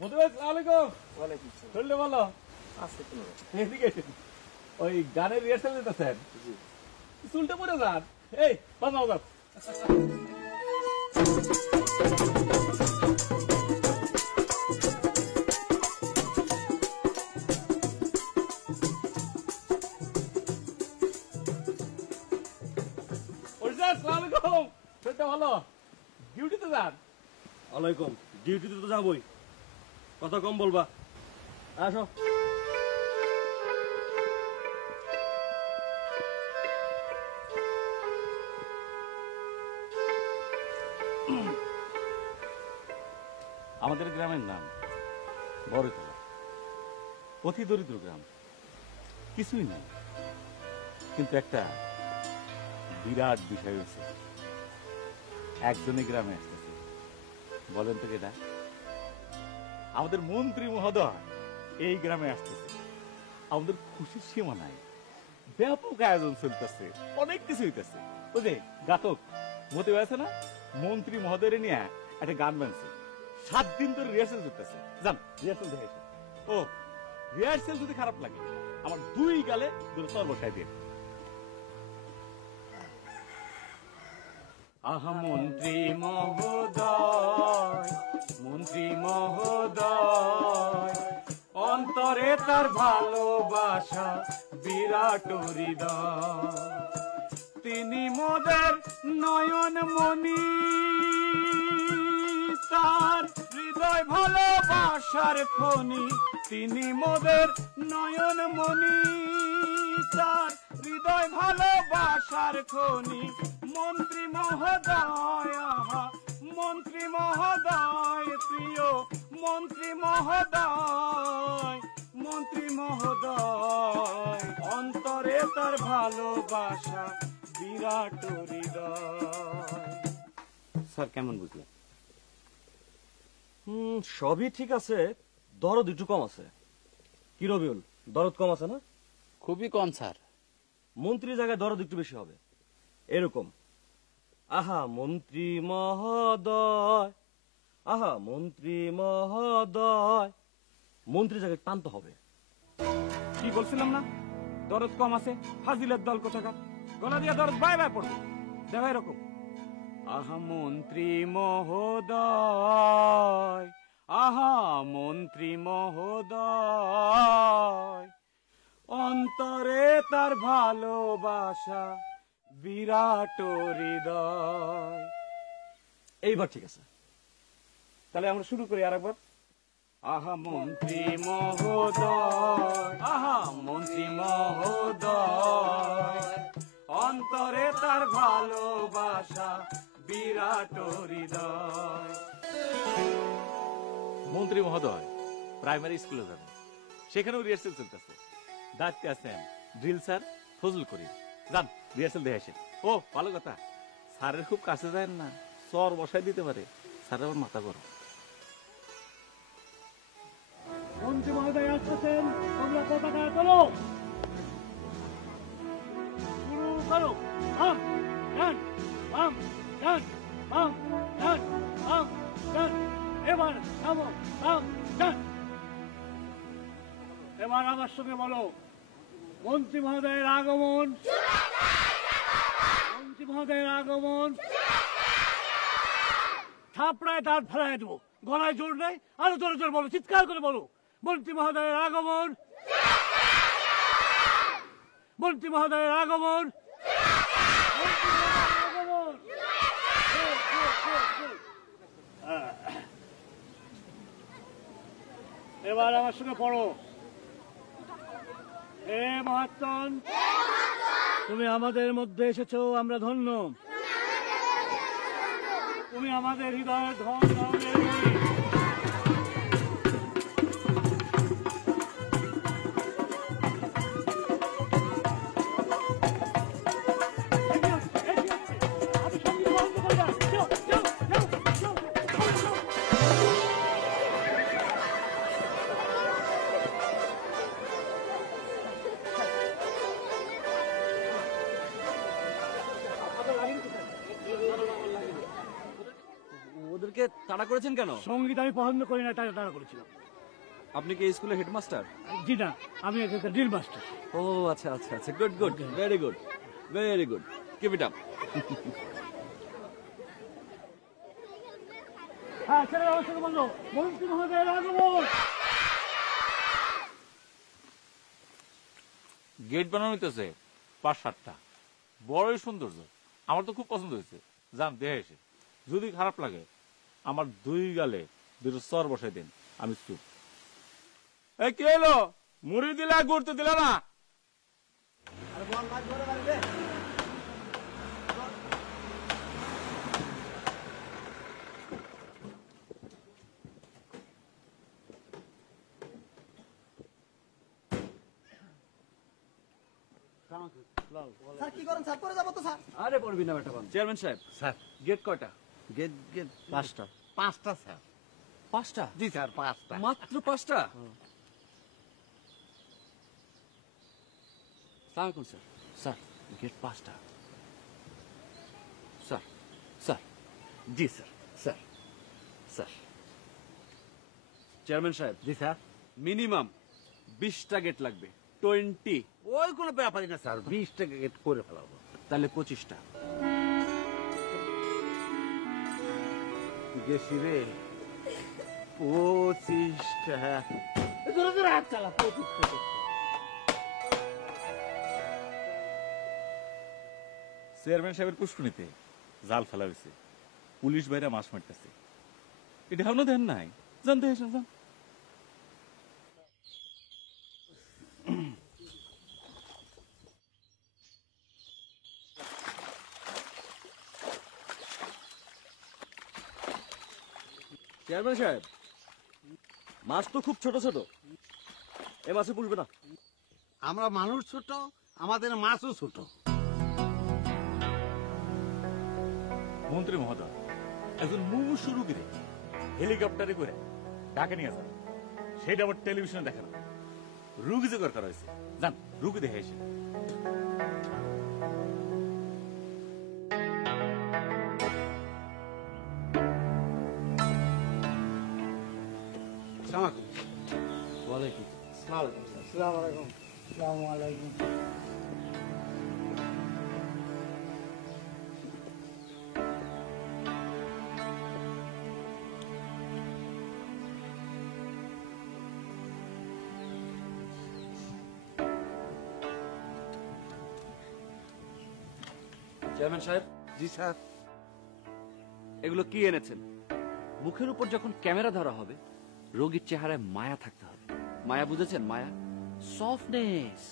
মধু ভাই আসসালামু আলাইকুম। ওয়ালাইকুম আসসালাম। চললে ভালো আছে কোনো এদিকে এসেন। ওই গানের রিহার্সাল দিতেছেন, জি চুলটা পরে যান। এই বাজাও বাজাও। আসসালামু আলাইকুম। চলতে ভালো, ডিউটিতে যান। ওয়ালাইকুম। ডিউটিতে তো যাবই, কথা কম বলবা। আসো। আমাদের গ্রামের নাম বড়তলা, অতি দরিদ্র গ্রাম, কিছুই নাই, কিন্তু একটা বিরাট বিষয় হয়েছে। একজনই গ্রামে আসতেছে, বলেন তো কেটা? আমাদের মন্ত্রী মহোদয় এই গ্রামে আসতেছে। আমাদের খুশির সীমা নাই, ব্যাপক আয়োজন চলতেছে, অনেক কিছু হইতেছে। ওই যে গাতক মতে হয়েছে না, মন্ত্রী মহোদয় নিয়ে একটা গান বানছে, 7 দিন ধরে রিহার্সেল চলতেছে। যান রিহার্সেল দেখে এসে। ও রিহার্সেল যদি খারাপ লাগে, আমার 2 গালে দুটো চর বসাই দিয়ে। আহা মন্ত্রী মহোদয়, মন্ত্রী মহোদয়, অন্তরে তার ভালোবাসা বিরাট হৃদয়। তিনি মোদের নয়ন মনি, তার হৃদয় ভালোবাসার খনি। তিনি মোদের নয়ন মনি, তার হৃদয় ভালোবাসার খনি। মন্ত্রী মহোদয়, আহা মন্ত্রী মহোদয়, প্রিয় মন্ত্রী মহোদয়, মন্ত্রী মহোদয়, অন্তরে তার ভালোবাসা বিরাট হৃদয়। স্যার কেমন বুঝলেন? সবই ঠিক আছে, দরদ একটু কম আছে। কি রবিউল, দরদ কম আছে না? খুবই কম স্যার। মন্ত্রী জায়গায় দরদ একটু বেশি হবে, এরকম। আহা মন্ত্রী মহোদয়, আহা মন্ত্রী মহোদয়, মন্ত্রী জায়গায় টানতে হবে। কি বলছিলাম না, দরদ কম আছে? ফাজিলের দল কোথাকার, গলা দিয়া দরদ বাই বাই পড়বে। দেখো এরকম, আহা মন্ত্রী মহোদয়, আহা মন্ত্রী মহোদয়, অন্তরে তার ভালোবাসা বিরাট হৃদয়। এইবার ঠিক আছে। তাহলে আমরা শুরু করি আরেকবার। আহা মন্ত্রী মহোদয়, আহা মন্ত্রী মহোদয়, অন্তরে তার ভালোবাসা বিরাট হৃদয়। মন্ত্রী মহোদয় প্রাইমারি স্কুলে যাবেন, সেখানেও রিহার্সেল চলতেছে। দায়িত্বে আছেন ড্রিল স্যার ফজল করিম। যান রিহার্সেল দেখে আসেন। ও ভালো কথা, স্যারের খুব কাছে যায় না, চর বসাই দিতে পারে, স্যার আমার মাথা গরম। মন্ত্রী মহোদয় আসতেছেন, তোমরা পতাকা তোলো, শুরু করো। বাম ডান, বাম ডান, বাম ডান, বাম ডান। এবার থামো, বাম ডান। এবার আমার সঙ্গে বলো, মন্ত্রী মহোদয়ের আগমন, মন্ত্রী মহোদয়ের আগমন। থাপড়ায় দাঁত ফেলায় দেবো, গলায় জোর নেই, আরো জোরে জোরে বলো, চিৎকার করে বলো, মন্ত্রী মহোদয়ের আগমন, মন্ত্রী মহোদয়ের আগমন, মন্ত্রী মহোদয়ের আগমন। এবার আমার সঙ্গে পড়ো। হে মহাত্মন, তুমি আমাদের মধ্যে এসেছো, আমরা ধন্য। তুমি আমাদের হৃদয়ের ধন ধারণের মণি। ওদেরকে তাড়া করেছেন কেন? সঙ্গীত আমি পছন্দ করি না, তাই তারা করেছিলাম। আপনি কি এই স্কুলের হেডমাস্টার? জি না, আমি এখানকার ড্রিল মাস্টার। ও আচ্ছা আচ্ছা আচ্ছা, good good, very good, very good, keep it up. হ্যাঁ, ছেলেরা আমার সঙ্গে বলো, মন্ত্রী মহোদয়ের আগমন। গেট বানানো হইতেছে 5-7টা, বড়ই সৌন্দর্য। আমার তো খুব পছন্দ হয়েছে, যান দেখে এসে। যদি খারাপ লাগে আমার 2 গালে 2টো চর বসাই দিন, আমি চুপ। এই কি হলো, মুড়ি দিলা ঘুরতে দিলা না? স্যার কি করেন স্যার? পরে যাবো তো স্যার। আরে পড়বি না বেটা। চেয়ারম্যান সাহেব, স্যার গেট কয়টা? গেট গেট 5টা। 5টা স্যার। 5টা? জি স্যার 5টা। মাত্র 5টা? সালামালাইকুম স্যার। স্যার গেট 5টা। স্যার স্যার জি স্যার স্যার স্যার। চেয়ারম্যান সাহেব, জি স্যার। মিনিমাম 20টা গেট লাগবে। 20। ওই কোনো ব্যাপারই না স্যার, 20টা গেট করে ফেলাবো। তাহলে 25টা। বেশি রে, 25টা। জোরে জোরে হাত চালা, 25টা। চেয়ারম্যান সাহেবের পুষ্কুনিতে জাল ফেলা হয়েছে, পুলিশ বাইরে মাছ মারতেছে। এটা এখনো দেন নাই, জানতে এসেন যান। চেয়ারম্যান সাহেব, মাছ তো খুব ছোট ছোট, এ মাছে পুষবে না। আমরা মানুষ ছোট, আমাদের মাছও ছোট। মন্ত্রী মহোদয়, একজন মুমূর্ষু রুগীরে হেলিকপ্টারে করে ডাকে নিয়ে যান, সেটা আবার টেলিভিশনে দেখে না। রুগী জোগাড় করা হয়েছে, যান রুগী দেখে এসে। ওয়ালাইকুম। আসসালামু আলাইকুম। আসসালামু আলাইকুম। চেয়ারম্যান সাহেব, জি স্যার। এগুলো কি এনেছেন? মুখের উপর যখন ক্যামেরা ধরা হবে, রোগীর চেহারায় মায়া থাকতে হবে। মায়া বুঝেছেন? মায়া, সফটনেস।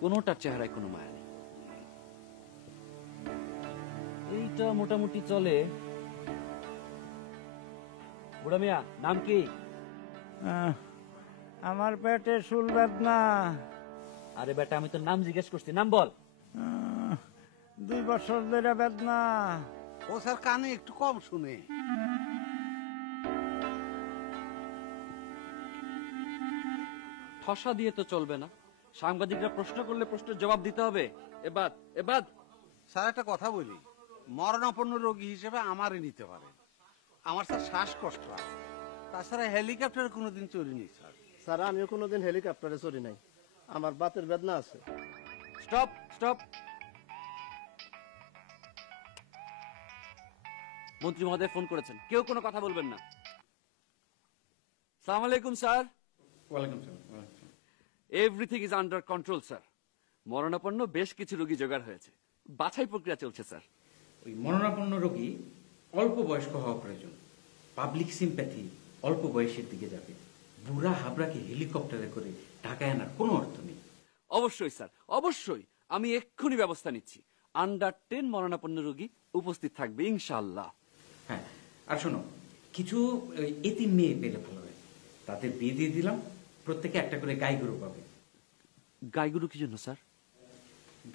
কোনোটার চেহারায় কোনো মায়া নেই। এইটা মোটামুটি চলে। বুড়া মিয়া, নাম কি? আমার পেটে চুল বেদনা। আরে বেটা, আমি তো নাম জিজ্ঞেস করছি, নাম বল। 2 বছর ধরে বেদনা। ও স্যার কানে একটু কম শুনে। ঠসা দিয়ে তো চলবে না, সাংবাদিকরা প্রশ্ন করলে প্রশ্নের জবাব দিতে হবে। এবার এবার স্যার একটা কথা বলি, মরণাপন্ন রোগী হিসেবে আমারই নিতে পারে। আমার স্যার শ্বাসকষ্ট আছে, তাছাড়া হেলিকপ্টারে কোনোদিন চড়িনি স্যার। স্যার আমিও কোনোদিন হেলিকপ্টারে চড়ি নাই, আমার বাতের বেদনা আছে। Stop stop. মন্ত্রী মহোদয় ফোন করেছেন, কেউ কোনো কথা বলবেন না। সালাম আলাইকুম sir. Everything is under control sir. মরণাপন্ন বেশ কিছু রোগী জোগাড় হয়েছে, বাছাই প্রক্রিয়া চলছে স্যার। ওই মরণাপন্ন রোগী অল্প বয়স্ক হওয়া প্রয়োজন। পাবলিক সিম্প্যাথি অল্প বয়সের দিকে যাবে। বুড়া হাবড়াকে হেলিকপ্টারে করে ঢাকায় আনার কোনো অর্থ নেই। অবশ্যই স্যার, অবশ্যই। আমি এক্ষুনি ব্যবস্থা নিচ্ছি। আন্ডার 10 মরণাপন্ন রোগী উপস্থিত থাকবে ইনশাআল্লাহ। হ্যাঁ, আর শোনো, কিছু এতিম মেয়ে পেলে ভালো হয়, তাদের বিয়ে দিয়ে দিলাম, প্রত্যেকে একটা করে গাই গরু পাবে। গাই গরু কি জন্য স্যার?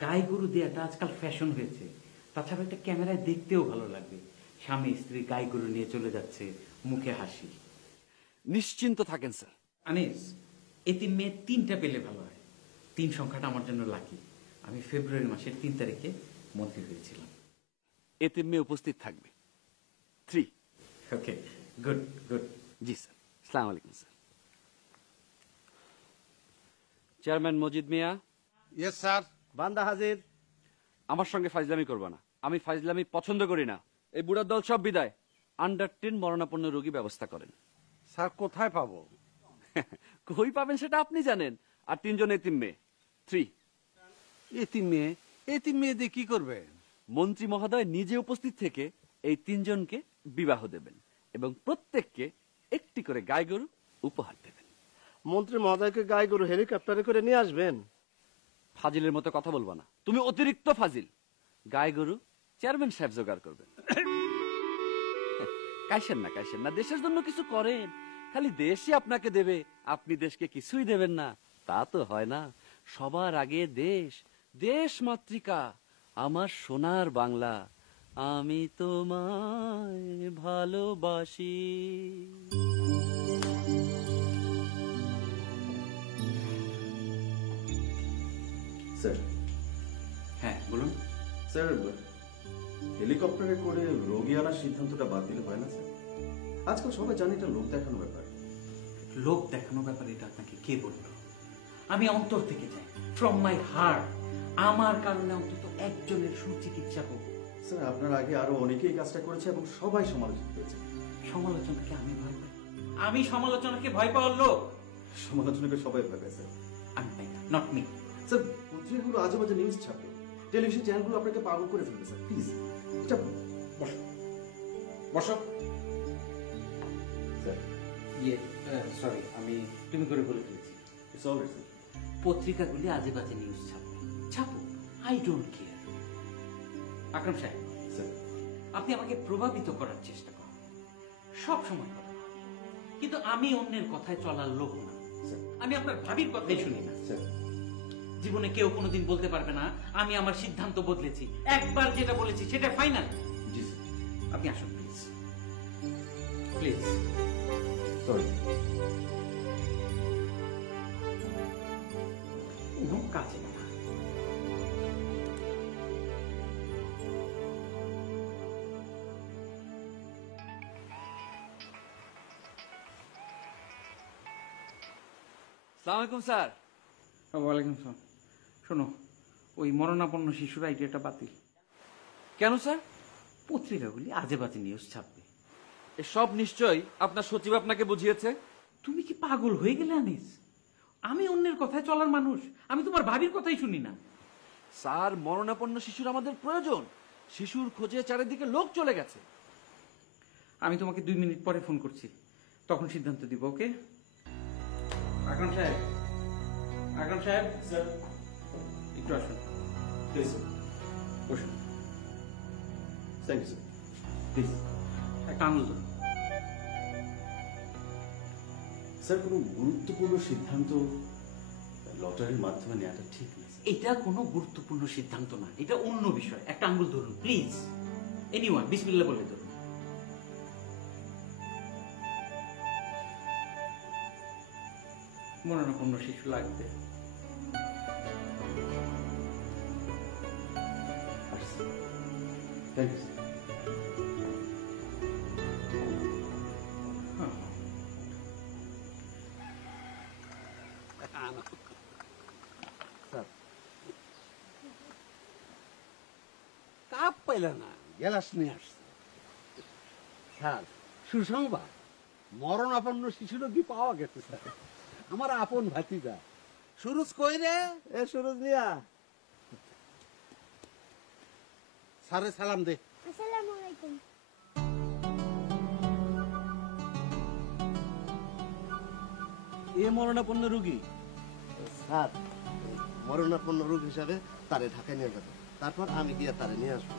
গাই গরু দেওয়াটা আজকাল ফ্যাশন হয়েছে, তাছাড়া একটা ক্যামেরায় দেখতেও ভালো লাগবে। স্বামী স্ত্রী গাই গরু নিয়ে চলে যাচ্ছে, মুখে হাসি। নিশ্চিন্ত থাকেন স্যার। আনিস, এতিম মেয়ে 3টা পেলে ভালো হয়। 3 সংখ্যাটা আমার জন্য লাকি। আমি ফেব্রুয়ারি মাসের 3 তারিখে মন্ত্রী হয়েছিলাম। এতে মেয়ে উপস্থিত থাকবে। 3 ওকে, গুড গুড। জি স্যার, আসসালামু আলাইকুম স্যার। চেয়ারম্যান মজিদ মিয়া, ইয়েস স্যার। বান্দা হাজির। আমার সঙ্গে ফাইজলামি করবা না, আমি ফাইজলামি পছন্দ করি না। এই বুড়ার দল সব বিদায়, আন্ডার 10 মরণাপন্ন রোগী ব্যবস্থা করেন। স্যার কোথায় পাবো? কই পাবেন সেটা আপনি জানেন। আর 3 জন এতিম মেয়ে, 3। এতিম মেয়ে দিয়ে কি করবে? মন্ত্রী মহোদয় নিজে উপস্থিত থেকে এই 3 জনকে বিবাহ দেবেন এবং প্রত্যেককে একটি করে গাই গরু উপহার দেবেন। মন্ত্রী মহোদয়কে গাই গরু হেলিকপ্টারে করে নিয়ে আসবেন? ফাজিলের মতো কথা বলবা না, তুমি অতিরিক্ত ফাজিল। গাই গরু চেয়ারম্যান সাহেব জোগাড় করবেন। কাইসেন না, দেশের জন্য কিছু করেন। খালি দেশই আপনাকে দেবে, আপনি দেশকে কিছুই দেবেন না, তা তো হয় না। সবার আগে দেশ, দেশ মাতৃকা, আমার সোনার বাংলা, আমি তোমায় ভালোবাসি। স্যার, হ্যাঁ বলুন। স্যার হেলিকপ্টারে করে রোগী আনার সিদ্ধান্তটা বাদ দিলে হয় না স্যার? আজকাল সবাই জানে এটা লোক দেখানো ব্যাপার। লোক দেখানো ব্যাপারে এটা আপনাকে কে বলল? আমি অন্তর থেকে চাই, ফ্রম মাই হার্ট, আমার কারণে অন্তত একজনের সুচিকিৎসা হোক। স্যার আপনার আগে আরো অনেকেই কাজটা করেছে এবং সবাই সমালোচিত হয়েছে। সমালোচনাকে আমি ভয় পাই? আমি সমালোচনাকে ভয় পাওয়ার লোক? সমালোচনাকে সবাই ভয় পায় স্যার। আমি পাই না, নট মি। স্যার পত্রিকাগুলো আজে বাজে নিউজ ছাপবে, টেলিভিশন চ্যানেলগুলো আপনাকে পাগল করে ফেলবে স্যার। প্লিজ এটা বসো বসো। স্যার ইয়ে সরি, আমি তুমি করে বলে ফেলেছি। It's alright sir. পত্রিকাগুলি আজে বাজে নিউজ ছাপবে, ছাপুক, আই ডোন্ট কেয়ার। আকরাম সাহেব, স্যার আপনি আমাকে প্রভাবিত করার চেষ্টা করেন, সব সময় করেন, কিন্তু আমি অন্যের কথায় চলার লোক না। স্যার আমি আপনার ভাবির কথাই শুনি না। স্যার জীবনে কেউ কোনোদিন বলতে পারবে না আমি আমার সিদ্ধান্ত বদলেছি। একবার যেটা বলেছি সেটা ফাইনাল। জি স্যার। আপনি আসুন প্লিজ, প্লিজ। সরি। কোনো কাজে না। আসসালামু আলাইকুম স্যার। ওয়ালাইকুম আসসালাম। শোনো, ওই মরণাপন্ন শিশুর আইডিয়াটা বাতিল। কেন স্যার? পত্রিকাগুলি আজে বাজে নিউজ ছাপবে। এসব নিশ্চয়ই আপনার সচিব আপনাকে বুঝিয়েছে। তুমি কি পাগল হয়ে গেলে আনিস? আমি অন্যের কথায় চলার মানুষ, আমি তোমার ভাবির কথাই শুনি না। স্যার, মরণাপন্ন শিশুর আমাদের প্রয়োজন। শিশুর খোঁজে চারিদিকে লোক চলে গেছে। আমি তোমাকে 2 মিনিট পরে ফোন করছি, তখন সিদ্ধান্ত দিব। ওকে? আকরাম সাহেব, আকরাম সাহেব স্যার একটু আসুন, প্লিজ স্যার। বসুন, থ্যাংক ইউ স্যার। প্লিজ একটা আঙুল ধরুন। স্যার কোনো গুরুত্বপূর্ণ সিদ্ধান্ত লটারির মাধ্যমে নেওয়াটা ঠিক না স্যার। এটা কোনো গুরুত্বপূর্ণ সিদ্ধান্ত না, এটা অন্য বিষয়। একটা আঙ্গুল ধরুন প্লিজ। এনিওয়ান, বিসমিল্লাহ বলে ধরুন। মরণাপন্ন শিশু লাগবে। Thank you sir. হ্যাঁ। কাপ পাইলে না, গেলাস নিয়ে আসছে। স্যার সুসংবাদ, মরণাপন্ন শিশু রোগী পাওয়া গেছে স্যার। আমার আপন ভাতিজা সুরজ কই রে? এ সুরজ মিয়া, স্যারে সালাম দে। আসসালামু আলাইকুম। এ মরণাপন্ন রোগী? স্যার মরণাপন্ন রোগ হিসাবে তারে ঢাকায় নিয়ে যাবো, তারপর আমি গিয়ে তারে নিয়ে আসবো।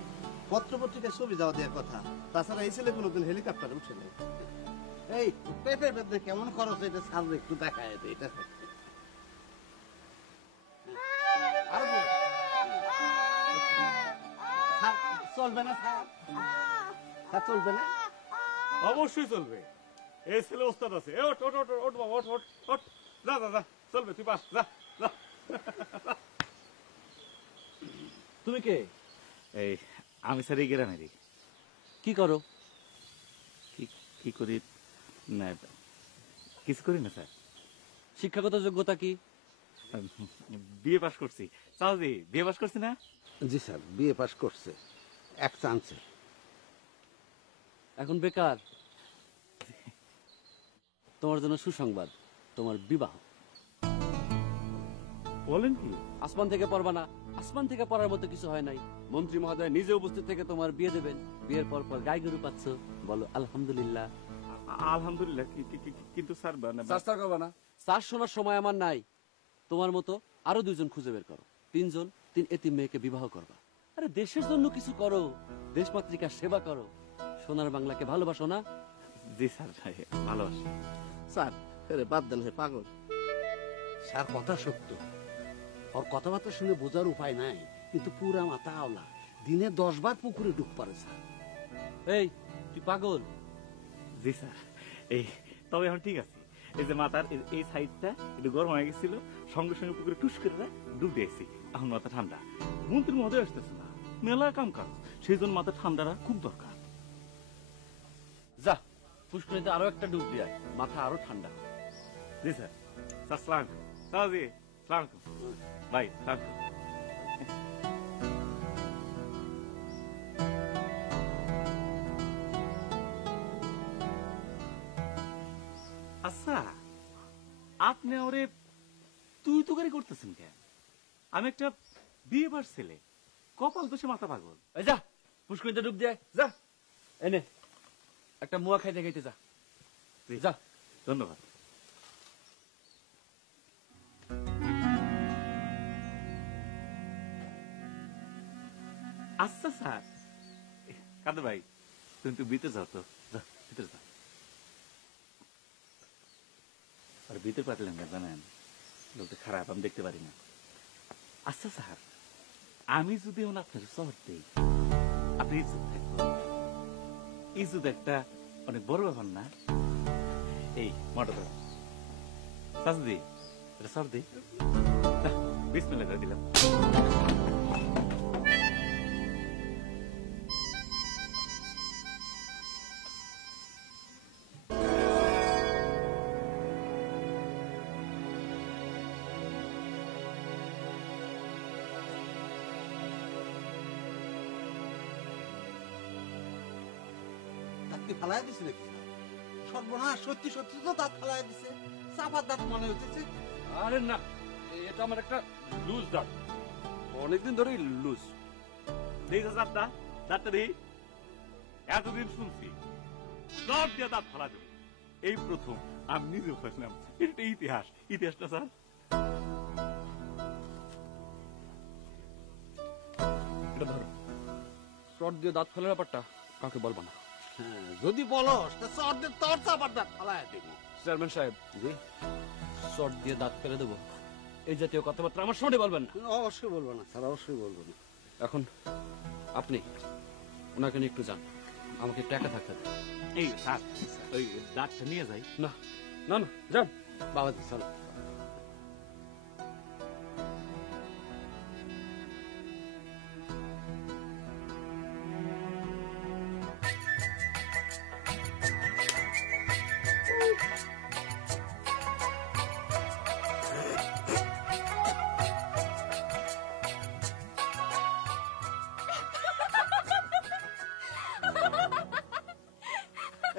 পত্র পত্রিকায় ছবি যাওয়া দেওয়ার কথা। তাছাড়া এই ছেলে কোনোদিন হেলিকপ্টারে উঠে নেই। এই পেটের বেদনে কেমন খরচ, এটা স্যার একটু দেখায় দে। এটা আর বল। স্যার, চলবে না স্যার? স্যার চলবে না? অবশ্যই চলবে। এই ছেলে ওস্তাদ আছে। এ ওঠ ওঠ ওঠ ওঠ বাবা, ওঠ ওঠ ওঠ। যা যা যা, চলবে, তুই পাস, যা যা। তুমি কে? এই আমি স্যার এই গ্রামেরই। কি করো? কি কি করি না কিছু করি না স্যার। শিক্ষাগত যোগ্যতা কি? বিএ পাস করছি। চাচি বিএ পাস করছি না? জি স্যার, বিএ পাস করছে এক চান্সে। এখন বেকার। তোমার জন্য সুসংবাদ, তোমার বিবাহ। বলেন কি? আসমান থেকে পড়বা না, আসমান থেকে পড়ার মতো কিছু হয় নাই। মন্ত্রী মহোদয় নিজে উপস্থিত থেকে তোমার বিয়ে দেবেন। বিয়ের পর পর গাই গরু পাচ্ছ, বলো আলহামদুলিল্লাহ। আলহামদুলিল্লাহ। কিন্তু স্যার চার করবা না, চার শোনার সময় আমার নাই। তোমার মতো আরো 2 জন খুঁজে বের করো, 3 জন, 3 এতিম মেয়েকে বিবাহ করবা। আরে দেশের জন্য কিছু করো, দেশমাতৃকার সেবা করো। সোনার বাংলাকে ভালোবাসো না? জি স্যার, ভালোবাসি। স্যার আরে বাদ দেন, হে পাগল। স্যার কথা সত্য, ওর কথাবার্তা শুনে বোঝার উপায় নাই, কিন্তু পুরা মাথা আওলা। দিনে 10 বার পুকুরে ডুব পারে স্যার। এই তুই পাগল? জি স্যার। এই তবে এখন ঠিক আছে। এই যে মাথার এই সাইডটা একটু গরম হয়ে গেছিল, সঙ্গে সঙ্গে পুকুরে টুস করে ডুব দিয়েছি। এখন মাথা ঠান্ডা। মন্ত্রীর মহোদয় আসতেছে না, মেলা কাম কাজ, সেই জন্য মাথা ঠান্ডাটা খুব দরকার। যা পুষ্করিতে আরো একটা ডুব দিয়ে আয়, মাথা আরো ঠান্ডা হবে। জি স্যার। স্যার সালাম জি সালাম ভাই সালাম। আচ্ছা, আপনি ওরে তুই তো গাড়ি করতেছেন কেন? আমি একটা বিয়ে বার ছেলে, কপাল দোষে মাথা পাগল। এই যা পুষ্করিতে ডুব দিয়ে আয়, যা। এনে একটা মুয়া খাইতে খাইতে যা। যা। ধন্যবাদ। আচ্ছা স্যার, কাদের ভাই তুমি তো ভিতরে যাও তো, যাও ভিতরে যাও। আর ভিতরে পাঠালেন না জানেন, লোকটা খারাপ, আমি দেখতে পারি না। আচ্ছা স্যার, আমি যদি আপনার শহর দিই, আপনি ইজ্জত থাকবেন। ইজ্জত একটা অনেক বড় ব্যাপার না? এই মোটর সাজদি এটা সর দি, বিসমিল্লাহ করে দিলাম। দাঁতকে ফালাই দিছে নাকি? সর্বনাশ, সত্যি সত্যি তো দাঁত ফালাই দিছে। চাপার দাঁত মনে হচ্ছে। আরে না, এটা আমার একটা লুজ দাঁত, অনেকদিন ধরেই লুজ। দেখ দাঁতটা, দাঁতটা দিই। এতদিন শুনছি দাঁত দিয়ে দাঁত ফালা দেবে, এই প্রথম আমি নিজে বুঝলাম। এটা ইতিহাস, ইতিহাসটা স্যার। এটা ধরো, শর্ট দিয়ে দাঁত ফেলার ব্যাপারটা কাউকে বলবো না। হ্যাঁ, যদি বলস তা চর দিয়ে তোর চাপার দাঁত ফালাই দেবো। চেয়ারম্যান সাহেব, জি, শর্ট দিয়ে দাঁত ফেলে দেবো, এই জাতীয় কথাবার্তা আমার সামনে বলবেন না। অবশ্যই বলবো না স্যার, অবশ্যই বলবো না। এখন আপনি ওনাকে নিয়ে একটু যান, আমাকে টাকা থাকতে দেন। এই স্যার, ওই দাঁতটা নিয়ে যাই। না না না, যান। বাবা চল।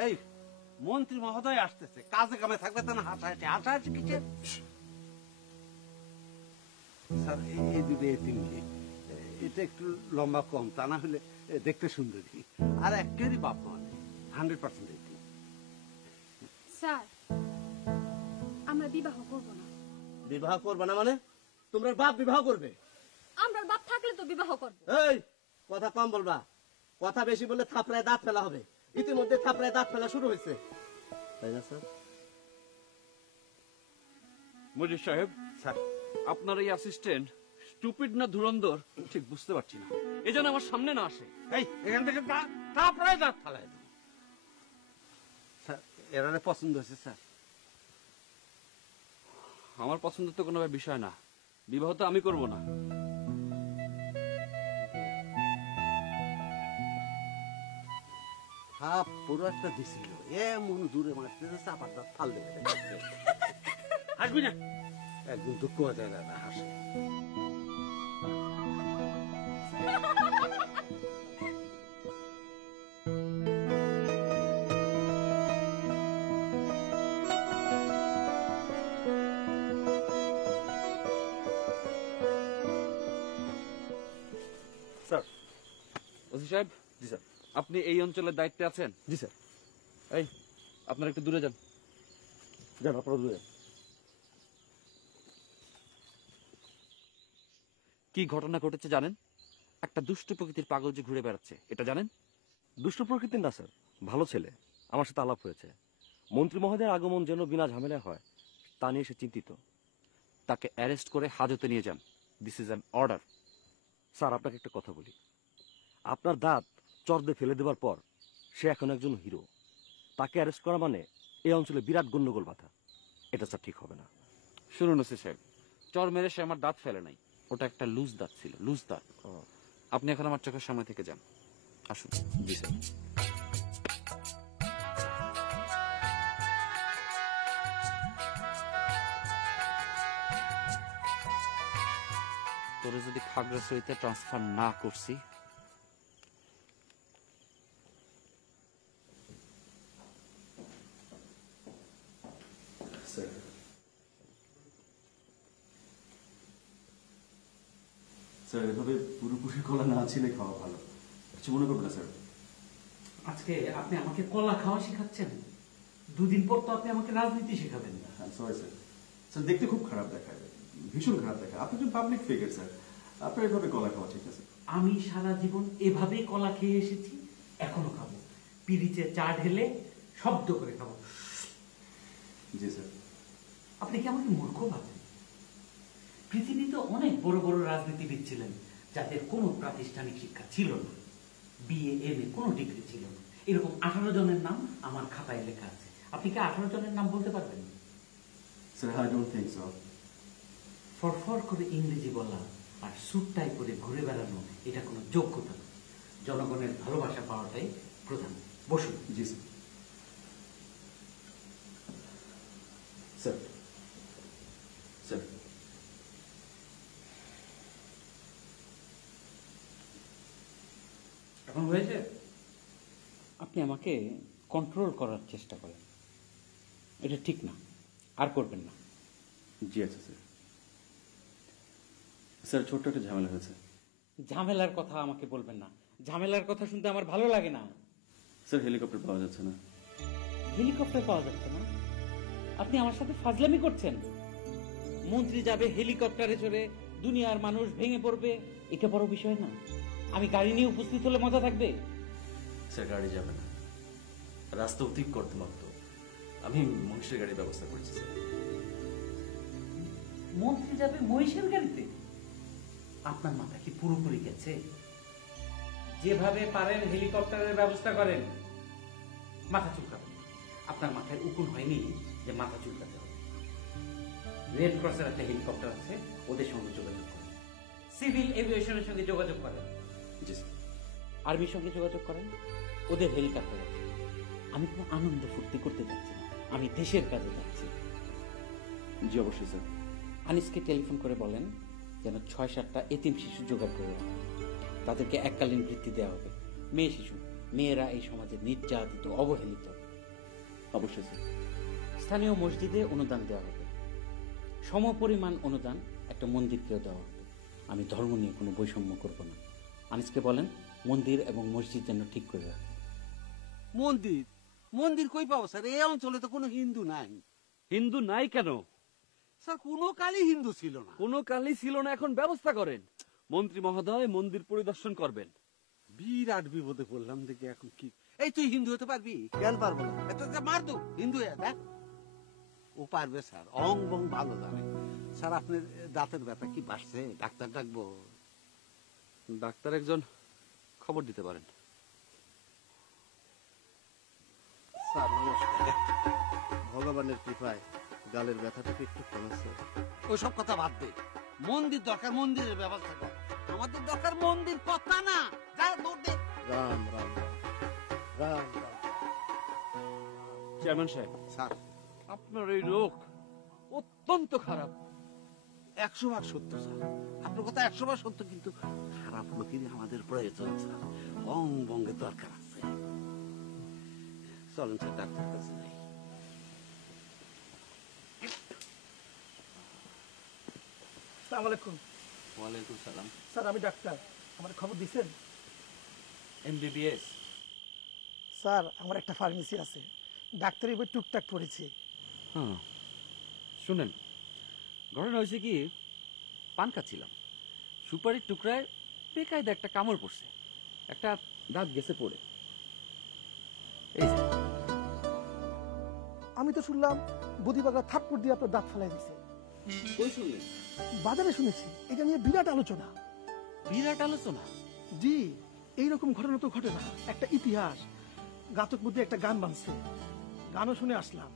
এই মন্ত্রী মহোদয় আসতেছে, কাজে কামে থাকবে তা না হাঁটাহাঁটি। হাঁটাহাঁটি কিসের? স্যার এই দুটো এতিম মেয়ে, এটা একটু লম্বা কম, তা না হলে দেখতে সুন্দরী। আর একেরই বাপ মানে 100% এতিম। স্যার, আমরা বিবাহ করব না। বিবাহ করবে না মানে? তোমরা বাপ বিবাহ করবে? আমরা বাপ থাকলে তো বিবাহ করব। এই কথা কম বলবা, কথা বেশি বললে থাপড়ায় দাঁত ফেলা হবে। ইতিমধ্যে থাপড়ায় দাঁত ফেলা শুরু হয়েছে, তাই না স্যার? মজিদ সাহেব, স্যার, আপনার এই অ্যাসিস্ট্যান্ট স্টুপিড না ধুরন্ধর ঠিক বুঝতে পারছি না, এই জন্য আমার সামনে না আসে। এই এখান থেকে তারপরে দাঁত ফালাই দেবো। স্যার, এরারে পছন্দ হয়েছে স্যার। আমার পছন্দের তো কোনো বিষয় না, বিবাহ তো আমি করব না। সাপ পুরো একটা দিছিল এমন দূরে মারতে যে চাপার দাঁত ফাল দেবে হাসবি না একদম দুঃখ হয়ে যায় না হাসে স্যার। ওসি সাহেব, জি স্যার। আপনি এই অঞ্চলের দায়িত্বে আছেন? জি স্যার। এই, আপনারা একটু দূরে যান। যান আপনারা দূরে। কি ঘটনা ঘটেছে জানেন? একটা দুষ্ট প্রকৃতির পাগল যে ঘুরে বেড়াচ্ছে, এটা জানেন? দুষ্ট প্রকৃতির না স্যার, ভালো ছেলে। আমার সাথে আলাপ হয়েছে। মন্ত্রী মহোদয়ের আগমন যেন বিনা ঝামেলায় হয় তা নিয়ে সে চিন্তিত। তাকে অ্যারেস্ট করে হাজতে নিয়ে যান। This is an order. Sir আপনাকে একটা কথা বলি, আপনার দাঁত চর দিয়ে ফেলে দেওয়ার পর সে এখন একজন হিরো। তাকে অ্যারেস্ট করা মানে এই অঞ্চলে বিরাট গন্ডগোল বাধা। এটা স্যার ঠিক হবে না। শুনুন ওসি সাহেব, চর মেরে সে আমার দাঁত ফেলে নাই, ওটা একটা লুজ দাঁত ছিল, লুজ দাঁত। আপনি এখন আমার চোখের সামনে থেকে যান, আসুন। জি স্যার। তোরে যদি খাগড়াছড়িতে ট্রান্সফার না করছি, স্যার স্যার এভাবে পুরোপুরি কলা না ছিলে খাওয়া ভালো। কিছু মনে করবেন না স্যার। আজকে আপনি আমাকে কলা খাওয়া শেখাচ্ছেন? দুদিন পর তো আপনি আমাকে রাজনীতি শেখাবেন না। Sorry sir. স্যার দেখতে খুব খারাপ দেখায়, ভীষণ খারাপ দেখায়। আপনি একজন পাবলিক ফিগার স্যার, আপনার এভাবে কলা খাওয়া ঠিক আছে? আমি সারা জীবন এভাবেই কলা খেয়ে এসেছি, এখনো খাবো। পিরিচে চা ঢেলে শব্দ করে খাবো। জি স্যার। আপনি কি আমাকে মূর্খ ভাবেন? পৃথিবীতে অনেক বড় বড় রাজনীতিবিদ ছিলেন যাদের কোনো প্রাতিষ্ঠানিক শিক্ষা ছিল না, বিএ এমএ কোনো ডিগ্রি ছিল না। এরকম 18 জনের নাম আমার খাতায় লেখা আছে। আপনি কি 18 জনের নাম বলতে পারবেন? Sir I don't think so. ফরফর করে ইংরেজি বলা আর স্যুট টাই করে ঘুরে বেড়ানো এটা কোনো যোগ্যতা না। জনগণের ভালোবাসা পাওয়াটাই প্রধান। বসুন। জি স্যার। স্যার স্যার এখন হয়েছে? আপনি আমাকে কন্ট্রোল করার চেষ্টা করেন, এটা ঠিক না, আর করবেন না। জি আচ্ছা স্যার। স্যার ছোট্ট একটা ঝামেলা হয়েছে। ঝামেলার কথা আমাকে বলবেন না, ঝামেলার কথা শুনতে আমার ভালো লাগে না। স্যার হেলিকপ্টার পাওয়া যাচ্ছে না। হেলিকপ্টার পাওয়া যাচ্ছে না? আপনি আমার সাথে ফাজলামি করছেন? মন্ত্রী যাবে হেলিকপ্টারে চড়ে, দুনিয়ার মানুষ ভেঙে পড়বে, এটা বড় বিষয় না? আমি গাড়ি নিয়ে উপস্থিত হলে মজা থাকবে? স্যার গাড়ি যাবে না, রাস্তা অতি কর্দমাক্ত। আমি মহিষের গাড়ির ব্যবস্থা করছি স্যার। মন্ত্রী যাবে মহিষের গাড়িতে? আপনার মাথা কি পুরোপুরি গেছে? যেভাবে পারেন হেলিকপ্টারের ব্যবস্থা করেন। মাথা চুলকাবেন, আপনার মাথায় উকুন হয়নি যে মাথা চুলকাতে হবে। রেড ক্রসের একটা হেলিকপ্টার আছে, ওদের সঙ্গে যোগাযোগ করেন। সিভিল এভিয়েশনের সঙ্গে যোগাযোগ করেন। জি স্যার। আর্মির সঙ্গে যোগাযোগ করেন, ওদের হেলিকপ্টার আছে। আমি কোনো আনন্দ ফুর্তি করতে যাচ্ছি না, আমি দেশের কাজে যাচ্ছি। জি অবশ্যই স্যার। আনিসকে টেলিফোন করে বলেন যেন 6-7টা এতিম শিশু জোগাড় করে রাখে। তাদেরকে এককালীন বৃত্তি দেওয়া হবে। মেয়ে শিশু, মেয়েরা এই সমাজে নির্যাতিত, অবহেলিত। অবশ্যই স্যার। স্থানীয় মসজিদে অনুদান দেওয়া হবে, সমপরিমাণ অনুদান একটা মন্দিরকেও দেওয়া হবে। আমি ধর্ম নিয়ে কোনো বৈষম্য করব না। আনিসকে বলেন মন্দির এবং মসজিদ যেন ঠিক করে রাখে। মন্দির মন্দির কই পাবো স্যার? এই অঞ্চলে তো কোনো হিন্দু নাই। হিন্দু নাই কেন? স্যার কোনো কালই হিন্দু ছিল না। কোনো কালই ছিল না, এখন ব্যবস্থা করেন। মন্ত্রী মহোদয় মন্দির পরিদর্শন করবেন। বিরাট বিপদে পড়লাম দেখি এখন কি। এই তুই হিন্দু হতে পারবি? কেন পারবো না? এটা মার দু হিন্দু হয়ে দেখ। ও পারবে স্যার, অং বং ভালো জানে। স্যার আপনার দাঁতের ব্যথা কি বাড়ছে? ডাক্তার ডাকবো? ডাক্তার একজন খবর দিতে পারেন। স্যার নমস্কার। ভগবানের কৃপায় গালের ব্যথাটাকে একটু কমেছে। ওইসব কথা বাদ দে, মন্দির দরকার, মন্দিরের ব্যবস্থা কর। আমাদের দরকার মন্দির, কথা না। যা দৌড় দে। রাম রাম রাম রাম রাম। চেয়ারম্যান সাহেব, স্যার আপনার এই রোগ অত্যন্ত খারাপ। 100 ভাগ সত্য স্যার, আপনার কথা 100 ভাগ সত্য, কিন্তু খারাপ লোকেরই আমাদের প্রয়োজন স্যার, অং বঙ্গে দরকার আছে। চলেন স্যার ডাক্তার কাছে যাই। আসসালামু আলাইকুম। ওয়ালাইকুম সালাম। স্যার আমি ডাক্তার, আমার খবর দিছেন? এমবিবিএস? স্যার আমার একটা ফার্মেসি আছে, ডাক্তারি বই টুকটাক পড়েছি। হ্যাঁ, শুনেন, ঘটনা হয়েছে কি, পান খাচ্ছিলাম, সুপারির টুকরায় বেকায়দা একটা কামড় পড়ছে, একটা দাঁত গেছে পড়ে। এই যে, আমি তো শুনলাম বুদিবাগা থাপ্পড় দিয়ে আপনার দাঁত ফেলাই দিছে। কই শুনলেন? বাজারে শুনেছি, এটা নিয়ে বিরাট আলোচনা। বিরাট আলোচনা? জি, এইরকম ঘটনা তো ঘটে না, একটা ইতিহাস। গাতক বুদ্ধি একটা গান বানছে, গানও শুনে আসলাম।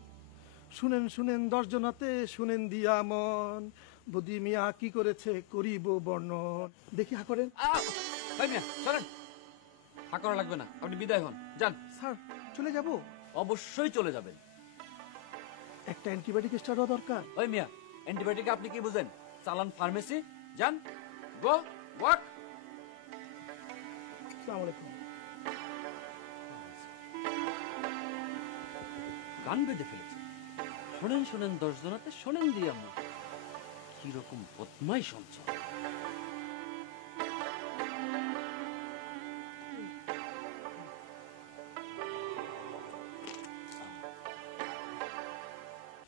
শুনেন শুনেন দর্জনাতে শুনেন দিয়া মন, বুদ্ধি মিয়া কি করেছে করিব বর্ণন। দেখি হা করেন। ভাই মিয়া চলেন, হা করা লাগবে না, আপনি বিদায় হন, যান। স্যার চলে যাব? অবশ্যই চলে যাবেন। একটা অ্যান্টিবায়োটিক স্টারও দরকার। ওই মিয়া, অ্যান্টিবায়োটিক আপনি কি বুঝেন? চালান ফার্মেসি, যান, গো ওয়াক। আসসালামু আলাইকুম। গান বেঁধে ফেলেছে, শোনেন শোনেন দর্জনাতে শোনেন দিয়া মন, কিরকম বদমাই শুনছ।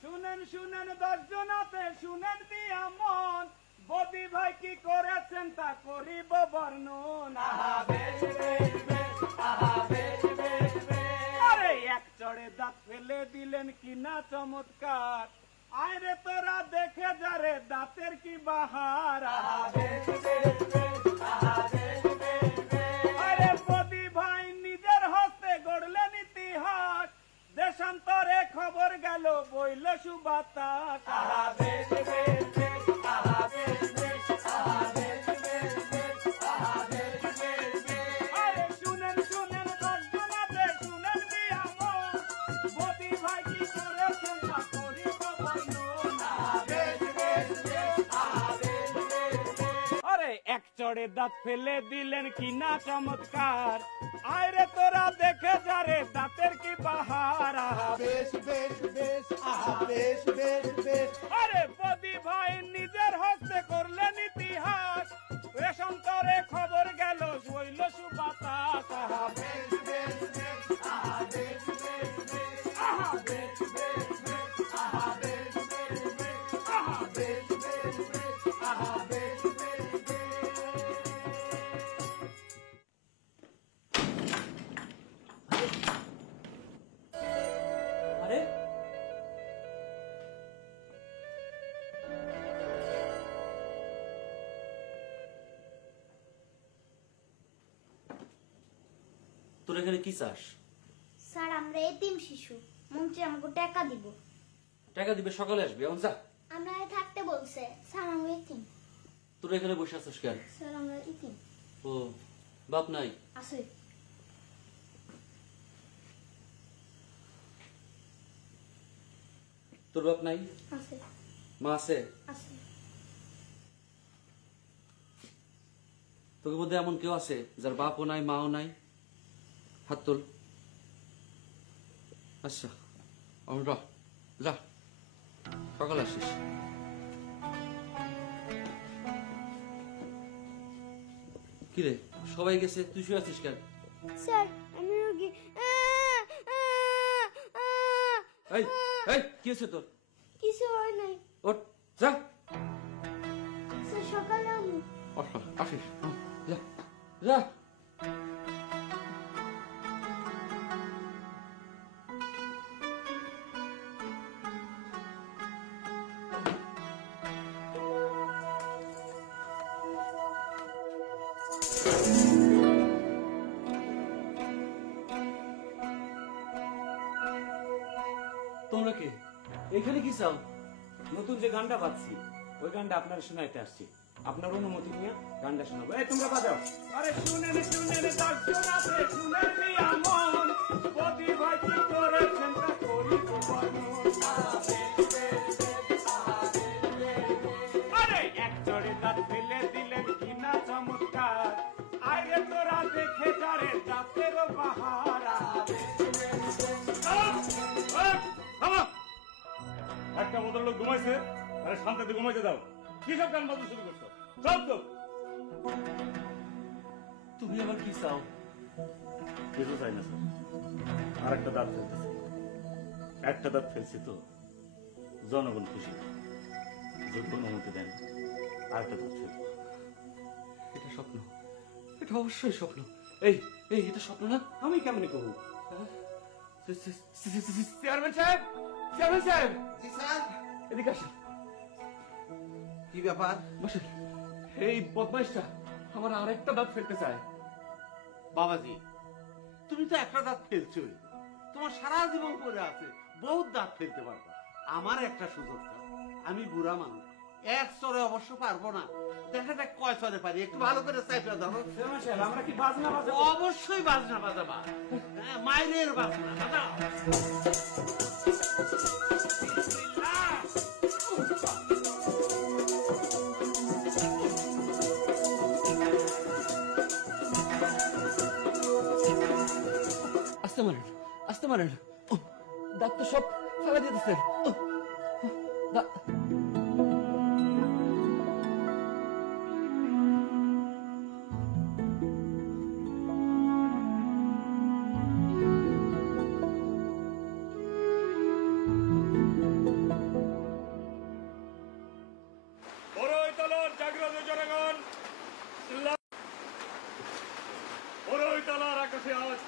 শুনেন শুনেন দর্জনাতে শুনেন দিয়া মন, বদি ভাই কি করেছেন তা করিব বর্ণন। আহা বেশ বেশ বেশ, আহা বেশ বেশ বেশ। আরে এক চড়ে দাঁত ফেলে দিলেন কি না চমৎকার, আরে তোরা দেখে যারে দাঁতের কি বাহার। আহা বেশ বেশ বেশ, আহা বেশ বেশ বেশ। আরে বদি ভাই নিজের হস্তে গড়লেন ইতিহাস, দেশান্তরে খবর গেল বইল সুবাতাস। আহা বেশ বেশ বেশ, আহা বেশ বেশ, আহা বেশ বেশ বেশ, আহা বেশ বেশ বেশ। আরে শুনেন শুনেন দর্জনাতে শুনেন দিয়া মন, বদি ভাই কি করেছেন তা করিব বর্ণন। আহা বেশ বেশ বেশ, আহা বেশ বেশ বেশ। আরে এক চড়ে দাঁত ফেলে দিলেন কি না চমৎকার, আরে তোরা দেখে যারে দাঁতের কি বাহার। আহা বেশ বেশ বেশ, আহা বেশ বেশ বেশ। আরে বদি ভাই নিজের হস্তে করলেন ইতিহাস, রেশান্তরে খবর গেল হইল সুবাতাস। আহা বেশ বেশ বেশ, আহা বেশ বেশ বেশ, আহা বেশ বেশ বেশ, আহা বেশ বেশ বেশ, আহা বেশ বেশ বেশ, আহা বেশ বেশ বেশ। আরে তোর এখানে কি চাস? স্যার আমরা এতিম শিশু, মন্ত্রী আমাকে টাকা দিব। টাকা দিবে, সকালে আসবি, এখন যা। আমরা থাকতে বলছে। স্যার আমরা এতিম। তোর এখানে বসে আছিস কেন? স্যার আমরা এতিম। ও, বাপ নাই? আছে। তোর বাপ নাই? আছে। মা আছে? আছে। তোকে মধ্যে এমন কেউ আছে যার বাপও নাই মাও নাই? হাত তোল। আচ্ছা, আমরা যা, সকালে আসিস। কিরে, সবাই গেছে, তুই শুয়ে আছিস কেন? স্যার আমি রোগী। এই এই কি হয়েছে তোর? কিছু হয় নাই ওঠ, যা। স্যার সকালে আমি আসিস, যা যা। তোমরা কে? এখানে কি চাও? নতুন যে গানটা বাজছি, ওই গানটা আপনার শোনাইতে আসছি। আপনার অনুমতি নিয়ে গানটা শোনাবো। এই তোমরা বাজাও। আরে শুনেন শুনেন দর্শনাতে শুনেন মিয়া মন, বদি ভাই কি করেছেন তা করিব পাহারা একটা ভদ্রলোক ঘুমাইছে আরে শান্তিতে ঘুমাইতে দাও কি সব গান বাজনা শুরু করছো সব তো তুমি আবার কি চাও? কিছু চাই না স্যার আর একটা দাঁত ফেলতেছি একটা দাঁত ফেলছি তো জনগণ খুশি যদি অনুমতি দেন আর একটা দাঁত ফেলবো। এটা স্বপ্ন, এটা অবশ্যই স্বপ্ন। এই এই এটা স্বপ্ন না? আমি কেমনে করবো? চেয়ারম্যান সাহেব, চেয়ারম্যান সাহেব, জি স্যার। এদিকে আসেন। কি ব্যাপার? বসেন। এই বদমাইশটা আমার আরেকটা দাঁত ফেলতে চায়। বাবাজি, তুমি তো একটা দাঁত ফেলছোই, তোমার সারা জীবন পড়ে আছে, বহুত দাঁত ফেলতে পারবা। আমার একটা সুযোগ দাও, আমি বুড়া মানুষ, এক চরে অবশ্য পারবো না, দেখা যাক কয় চরে পারি, একটু ভালো করে চাইটা ধরো। আমরা কি বাজনা বাজাবো? অবশ্যই বাজনা বাজাবা, হ্যাঁ, মাইনের বাজনা বাজাও। আস্তে মারেন, আস্তে মারেন। দাঁত তো সব ফেলা দিতেছেন। বড়ইতলার জাগ্রত জনগণ, বড়ইতলার আকাশে আজ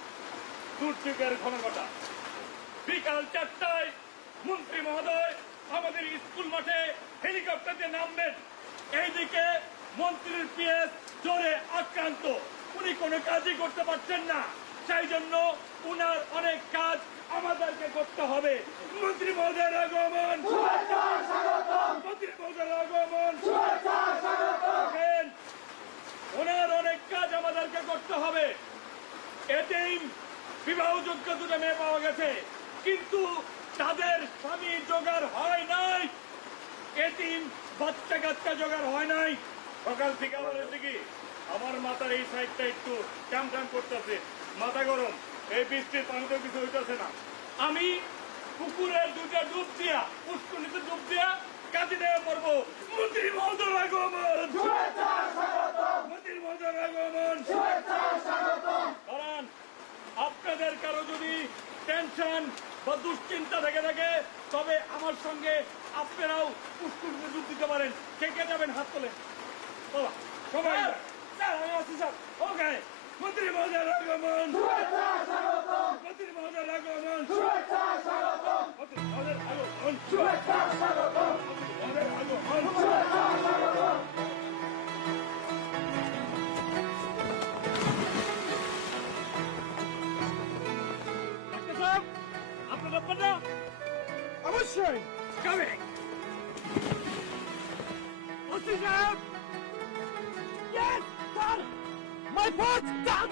দুর্যোগের ঘনঘটা। বিকাল 4টায় মন্ত্রী মহোদয় আমাদের স্কুল মাঠে হেলিকপ্টার দিয়ে নামবেন। এইদিকে মন্ত্রীর পিএস জোরে আক্রান্ত, উনি কোনো কাজই করতে পারছেন না, সেই জন্য উনার অনেক কাজ আমাদেরকে করতে হবে। মন্ত্রী মহোদয়ের আগমন, মন্ত্রী মহোদয়ের আগমন, ওনার অনেক কাজ আমাদেরকে করতে হবে। এতেই বিবাহযোগ্য দুটো মেয়ে পাওয়া গেছে, কিন্তু তাদের স্বামী জোগাড় হয় নাই। এতিম বাচ্চা কাচ্চা জোগাড় হয় নাই। সকাল থেকে আমার হচ্ছে কি, আমার মাথার এই সাইডটা একটু টাম টাম করতেছে, মাথা গরম, এই বৃষ্টির পানিতেও কিছু হইতেছে না। আমি পুকুরের দুটা ডুব দিয়া, পুষ্করিণীতে ডুব দিয়া কাজে দেওয়া পড়বো। মন্ত্রী মহোদয়ের আগমন, মন্ত্রী মহোদয়ের আগমন। কারণ আপনাদের কারো যদি টেনশন বা দুশ্চিন্তা থেকে থাকে, তবে আমার সঙ্গে আপনারাও পুষ্করিণীতে ডুব দিতে পারেন। কে কে যাবেন হাত তোলে? বাবা সবাই স্যার, আমি আছি স্যার। ওকে, মন্ত্রী মহোদয়ের আগমন, মন্ত্রী মহোদয়ের আগমন, মন্ত্রী মহোদয়ের আগমন, মহোদয়ের আগমন। আপনার ব্যাপারটা অবশ্যই কামিং। ওসি সাহেব, yes sir, my part done.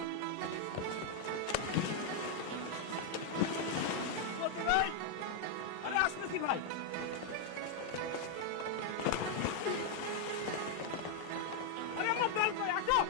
OC ভাই, আরে আসতেছি ভাই। আরে আমার দল কই, আসো।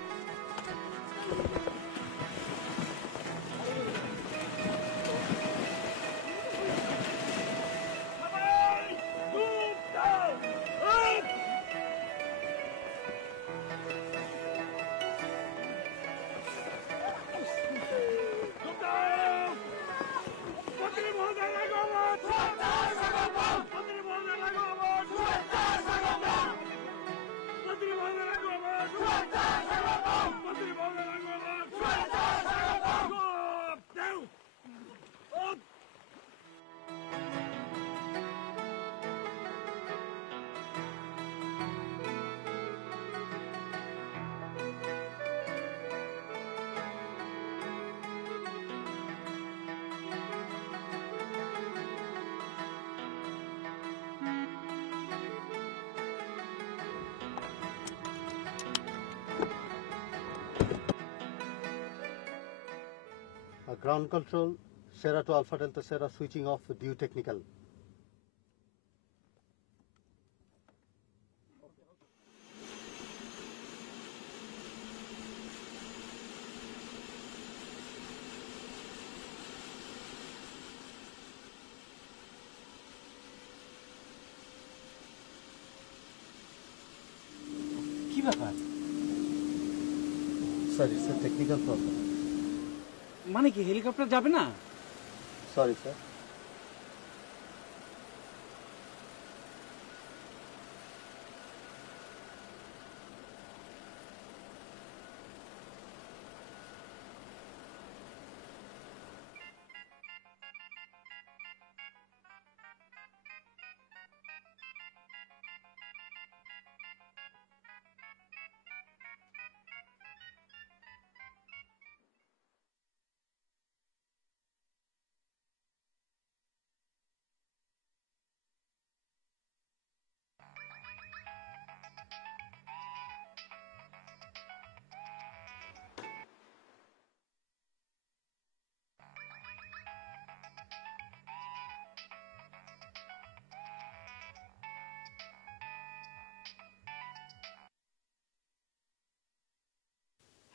Ground control, Sierra to Alpha Delta Sierra, switching off due technical. Sir, it's a technical problem. মানে কি হেলিকপ্টার যাবে না? Sorry, sir.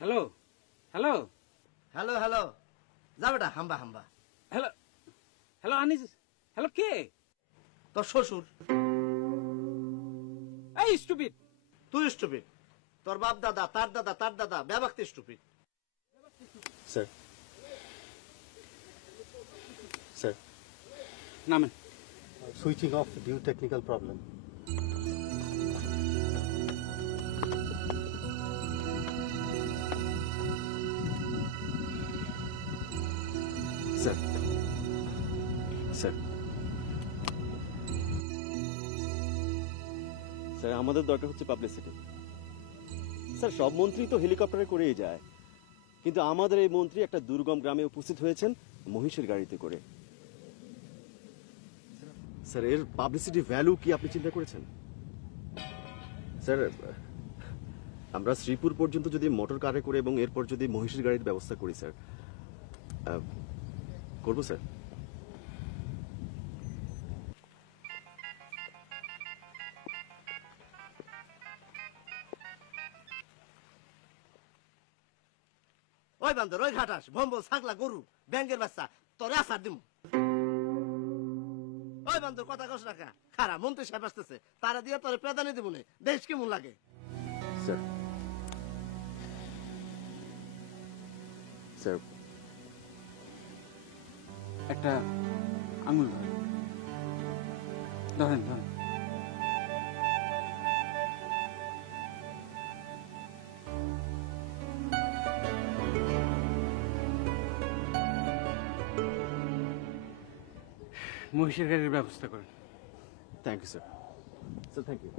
Hello hello hello hello যা বেটা হাম্বা হাম্বা। হ্যালো হ্যালো আনিস, হ্যালো কে? তোর শ্বশুর। এই স্টুপিড! তুই স্টুপিড, তোর বাপ দাদা তার দাদা তার দাদা ব্যাবাক্তি স্টুপিড। Sir. Sir. নামেন। Switching off due technical problem. Sir sir sir আমাদের দরকার হচ্ছে পাবলিসিটি। স্যার সব মন্ত্রী তো হেলিকপ্টারে করেই যায়, কিন্তু আমাদের এই মন্ত্রী একটা দুর্গম গ্রামে উপস্থিত হয়েছেন মহিষের গাড়িতে করে। স্যার এর পাবলিসিটি ভ্যালু কি আপনি চিন্তা করেছেন? স্যার আমরা শ্রীপুর পর্যন্ত যদি মোটর কারে করে এবং এরপর যদি মহিষের গাড়ির ব্যবস্থা করি স্যার, করবো স্যার। ওই বান্দর ওই ঘাটাস ভম্বল ছাগলা গরু ব্যাঙ্গের বাচ্চা তোরে আসার দিমু। ওই বান্দর কথা কস রাখা খারাপ মন্ত্রী সাহেব আসতেছে, তারা দিয়ে তোরে প্রেদানি দিব না, দেশ কেমন লাগে? স্যার স্যার একটা আঙুল ধরেন ধরেন ধরেন। মহিষের গাড়ির ব্যবস্থা করেন। Thank you sir. Sir thank you.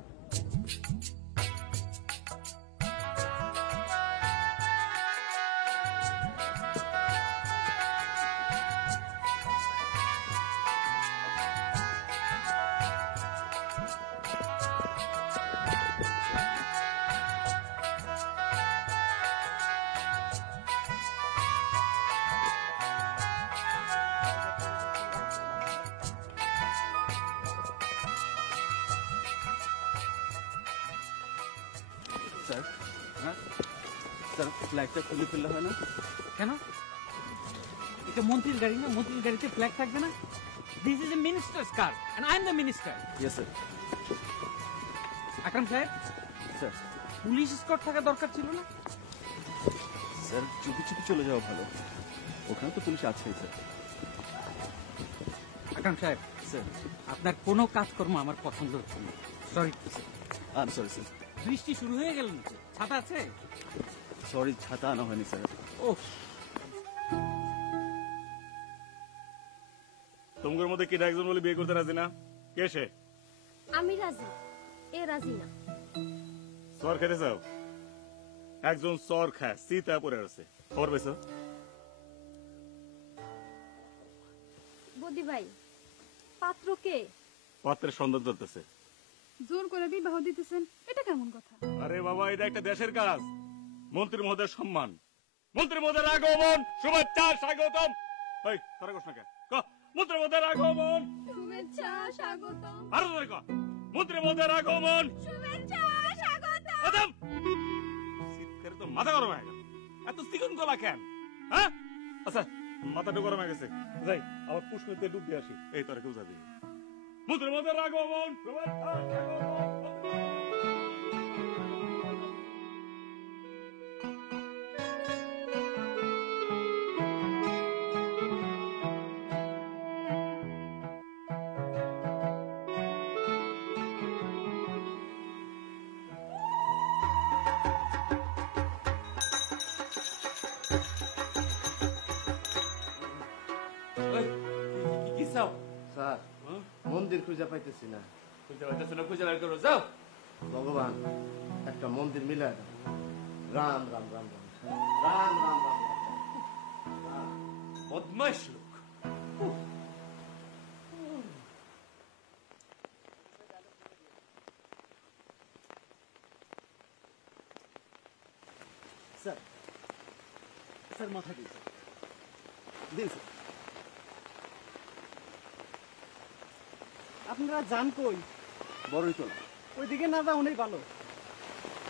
Sir হ্যাঁ স্যার ফ্ল্যাগটা খুলে ফেললে হয় না? কেন? এটা মন্ত্রীর গাড়ি না, মন্ত্রীর গাড়িতে ফ্ল্যাগ থাকবে না? This is a minister's car and I am the minister. Yes sir. Akram সাহেব, স্যার পুলিশ স্কট থাকা দরকার ছিল না? স্যার চুপি চুপি চলে যাওয়া ভালো, ওখানে তো পুলিশ আছেই স্যার। আকরাম সাহেব, স্যার আপনার কোনো কাজকর্ম আমার পছন্দ হচ্ছে না। Sorry I am sorry sir. বৃষ্টি শুরু হয়ে গেল নাকি? ছাতা আছে? সরি ছাতা আনা হয়নি স্যার। ও তোমাদের মধ্যে কি একজন বলে বিয়ে করতে রাজি না? কে সে? আমি রাজি, এ রাজি না। সর খেতে চাও? একজন সর খায় সীতা পরে আছে, খবর পেয়েছ? বদি ভাই, পাত্র কে? পাত্রের সন্ধান চলতেছে। জোর করে বিবাহ দিতেছেন, এটা কেমন কথা? আরে বাবা, এটা একটা দেশের কাজ। মন্ত্রী মহোদয়ের সম্মান, মন্ত্রী মহোদয়ের আগমন, শুভেচ্ছা স্বাগতম। এই তোরা কস না কে? ক মন্ত্রী মহোদয়ের আগমন, শুভেচ্ছা স্বাগতম। আরো ধরে ক মন্ত্রী মহোদয়ের আগমন, শুভেচ্ছা স্বাগতম। আদম শীতকালে তো মাথা গরম হয়ে গেল, এত চিকন গলা কেন? হ্যাঁ আচ্ছা, মাথাটা গরম হয়ে গেছে, যাই আবার পুষ্করিতে ডুব দিয়ে আসি। এই তোরা কেউ যাবি? মন্ত্রী মহোদয়ের আগমন, শুভেচ্ছা স্বাগতম। চাও? স্যার মন্দির খুঁজে পাইতেছি না। খুঁজে পাইতেছো না, খুঁজে বের করো, যাও। ভগবান একটা মন্দির মিলায় দাও। রাম রাম রাম রাম রাম রাম রাম রাম। বদমাইশ লোক। স্যার স্যার মাথা দিন দিন স্যার। আপনারা যান কই? বড়ইতলা। ওইদিকে না যাওয়াই ভালো।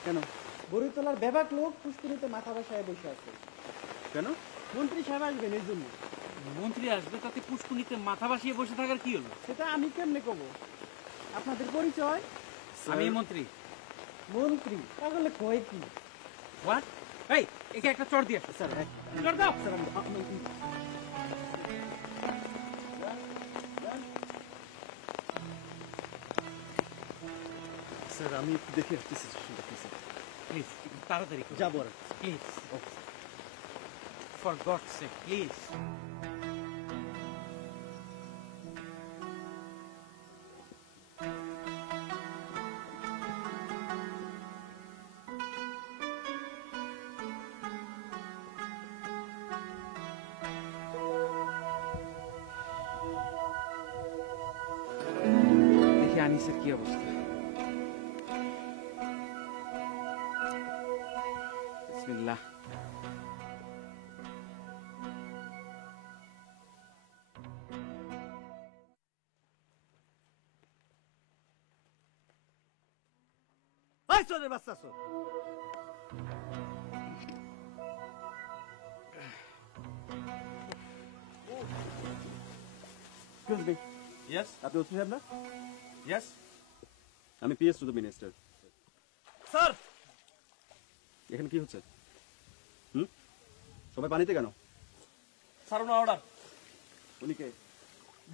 কেন? বড়ইতলার বেবাক লোক পুষ্করিতে মাথা বসায় বসে আছে। কেন? মন্ত্রী সাহেব আসবেন এই জন্য। মন্ত্রী আসবে, তাতে পুষ্কুনিতে মাথা ভাসিয়ে বসে থাকার কি হলো? সেটা আমি কেমনে কব? আপনাদের পরিচয়? আমি মন্ত্রী। মন্ত্রী তাহলে কয় কি? হোয়াট? এই, একে একটা চড় দিয়ে আসো। স্যার চড় দাও। স্যার স্যার আমি একটু দেখে আসতেছি। প্লিজ তাড়াতাড়ি যাবো আর please, for God's sake, please. দেখি আনিসের কি অবস্থা। বিসমিল্লাহ। এই চোরের বাচ্চা চোর। Excuse me. Yes, আপনি ওসি সাহেব না? yes. আমি PS to the minister. Sir এখানে কি হচ্ছে? সবাই পানিতে কেন? স্যার ওনার অর্ডার। উনি কে?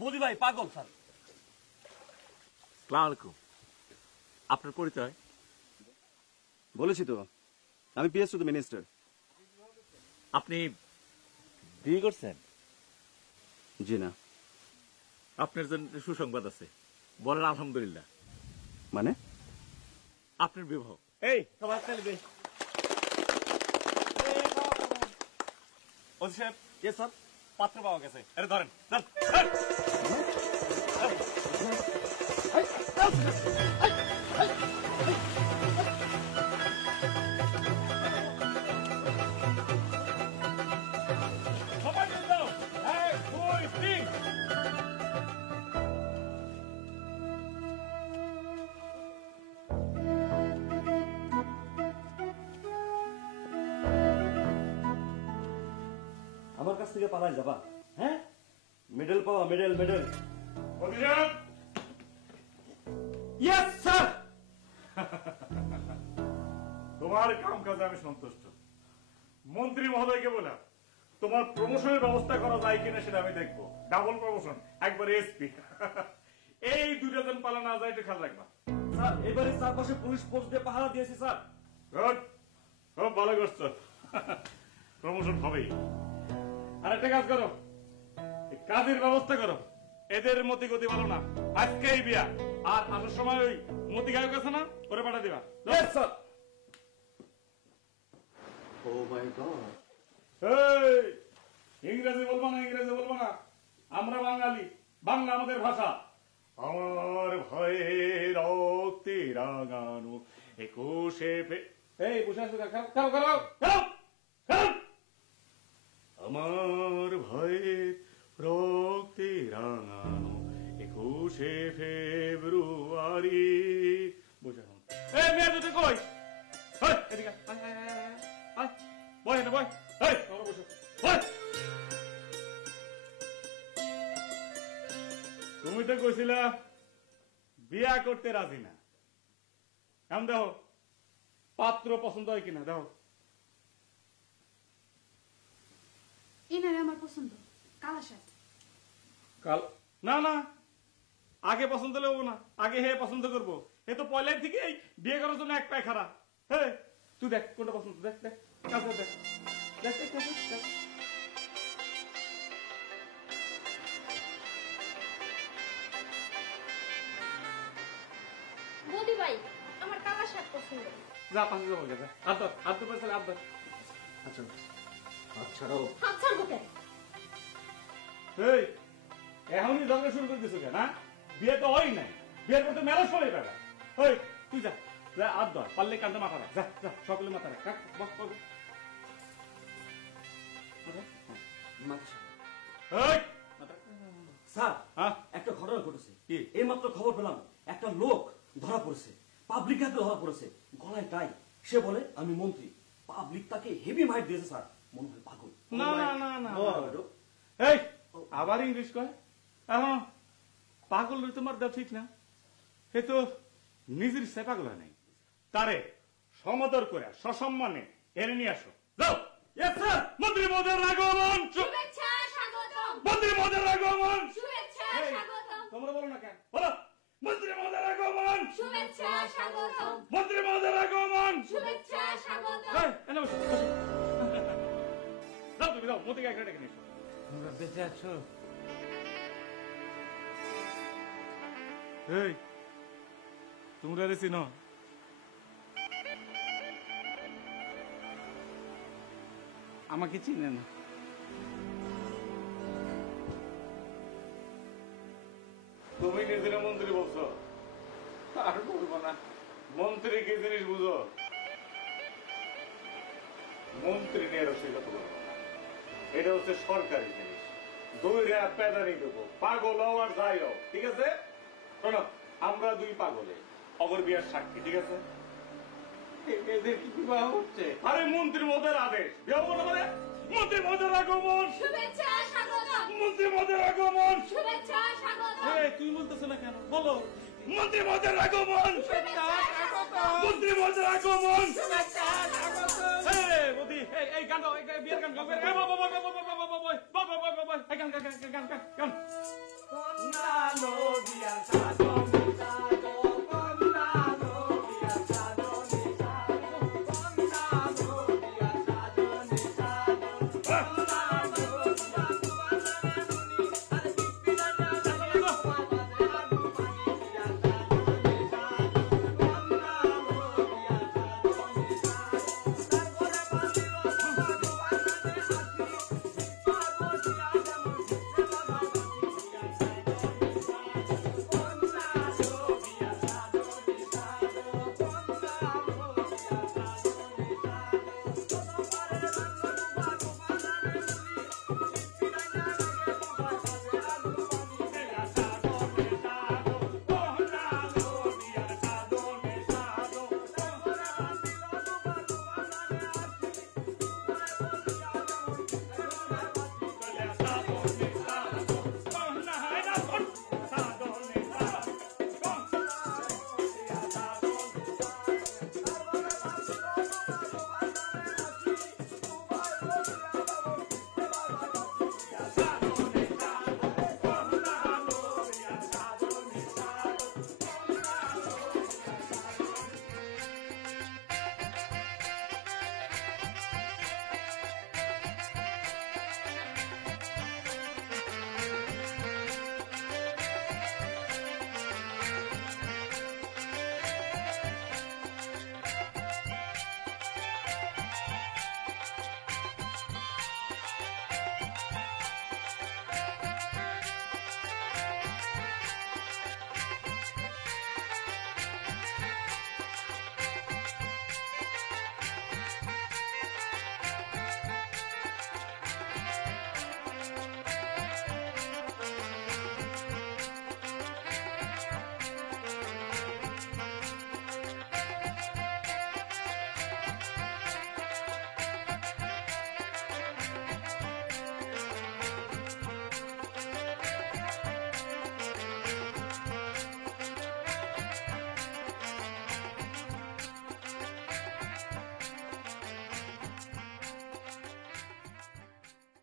বৌদি ভাই পাগল স্যার। সালাম আলাইকুম। আপনার পরিচয়? বলেছি তো আমি পিএস টু দ্য মিনিস্টার। আপনি বিয়ে করছেন? জি না। আপনার জন্য সুসংবাদ আছে, বলেন আলহামদুলিল্লাহ। মানে? আপনার বিবাহ। এই সবাই চলবে। ওসি সাহেব, ইয়েস স্যার, পাত্র পাওয়া গেছে। আরে ধরেন, ধর। সবাই যাও। 1 2 3। আমার কাছ থেকে পালাই যাবা? হ্যাঁ, মেডেল পাওয়া, মেডেল মেডেল। অভিযান ইয়েস স্যার। তোমার কাম কাজে আমি সন্তুষ্ট। মন্ত্রী মহোদয়কে বলা তোমার প্রমোশনের ব্যবস্থা করা যায় কিনা সেটা আমি দেখবো। ডাবল প্রমোশন, একবারে এসপি। এই দুইটা জন পালা না যায় একটু খেয়াল রাখবা। স্যার এবারে চারপাশে পুলিশ পোস্ট দিয়ে পাহারা দিয়েছি স্যার। গুড, খুব ভালো করছো। প্রমোশন হবেই। আর একটা কাজ করো, এই কাজের ব্যবস্থা করো। এদের মতি গতি ভালো না, আজকেই বিয়া। আর আসার সময় ওই মতি গায়ক আছে না, ওরে পাঠা দিবা। স্যার। ও মাই গড। এই, ইংরেজি বলবো না, ইংরেজি বলবো না। আমরা বাঙালি, বাংলা আমাদের ভাষা। আমার ভয়ে রক্তে রাগানো 21 এই বসে আসো, খাও খাও খাও খাও খাও। আমার ভয়ে রক্তে রাঙানো 21 ফেব্রুয়ারি। বসে এখন এই মেয়ে দুটো কই? এই, এদিকে আয়, আয়, আয়, আয়, আয়। বয় এনে বয়। এই, তোমরা বসো। বয়। তুমি তো কইছিলা বিয়া করতে রাজি না। এখন দেখো পাত্র পছন্দ হয় কিনা দেখো। এনারে আমার পছন্দ, কালা সাহেব। কাল না না, আগে পছন্দ হলেও না, আগে হে পছন্দ করবো। এ তো পয়লার থেকে বিয়ে করার জন্য এক পায়ে খারাপ। হে তুই দেখ কোনটা পছন্দ, দেখ দেখ কাজ দেখ দেখ দেখ দেখ। ভাই আমার কালা শাক পছন্দ। যা পাশে যাবো গেছে হাত ধর পাশে হাত ধর। আচ্ছা আচ্ছাড়াও হাত ছাড়বো কেন? এই এখনই ঝগড়া শুরু করে দিছো কেন? হ্যাঁ, বিয়ে তো হয় নাই, বিয়ের পর তো মেলা চলে বেড়া। ওই তুই যা যা হাত ধর, পারলে কান্দে মাথা রাখ, যা যা সকলে মাথা রাখ, কাক বস বস। এই স্যার হ্যাঁ একটা ঘটনা ঘটেছে কি? এই মাত্র খবর পেলাম একটা লোক ধরা পড়েছে, পাবলিক হাতে ধরা পড়েছে, গলায় টাই। সে বলে আমি মন্ত্রী। পাবলিক তাকে হেভি মাইট দিয়েছে স্যার, মনে হয় পাগল। না না না না এই আবার ইংলিশ কয়। এখন পাগল তোমার দেওয়া ঠিক না, এ তো নিজের ইচ্ছায় পাগল হয় নাই। তারে সমাদর করে সসম্মানে এনে নিয়ে আসো, যাও। Yes, sir! মন্ত্রী মহোদয়ের আগমন! শুভেচ্ছা স্বাগতম। মন্ত্রী মহোদয়ের আগমন! শুভেচ্ছা এই, স্বাগতম। তোমরা বলো না কেন? বলো মন্ত্রী মহোদয়ের আগমন! শুভেচ্ছা স্বাগতম। মন্ত্রী মহোদয়ের আগমন! শুভেচ্ছা স্বাগতম। এই, এনে বসো, বসো। যাও তুমি যাও, মন্ত্রীকে একটা ডেকে নিয়ে এসো। তোমরা বেঁচে আছো? এই তোমরা রে চিনো? আমাকে চিনে না। তুমি নিজের মন্ত্রী বলছো, আর বলবো না। মন্ত্রী কি জিনিস বুঝো? মন্ত্রী নিয়ে রসিকতা করবো না, এটা হচ্ছে সরকারি জিনিস। দৈরা পেদানি দেবো, পাগল হও আর যাই হও, ঠিক আছে? শোনো, আমরা দুই পাগলে অগর বিয়ার সাক্ষী, ঠিক আছে? এদের কি বিবাহ হচ্ছে? আরে মন্ত্রী মহোদয়ের আদেশ, বিয়ে বলো মানে মন্ত্রী মহোদয়ের আগমন! শুভেচ্ছা স্বাগতম। মন্ত্রী মহোদয়ের আগমন! শুভেচ্ছা স্বাগতম। এই তুই বলতেছো না কেন? বলো মন্ত্রী মহোদয়ের আগমন! শুভেচ্ছা স্বাগতম। মন্ত্রী মহোদয়ের আগমন! শুভেচ্ছা স্বাগতম। এই বদি, এই গান গাও, এই বিয়ের গান গাও। এই বাবা বাবা বাবা বাবা বাবা বাবা বাবা বাবা, এই গান গান গান গান গান গান। কন্যা নদিয়ার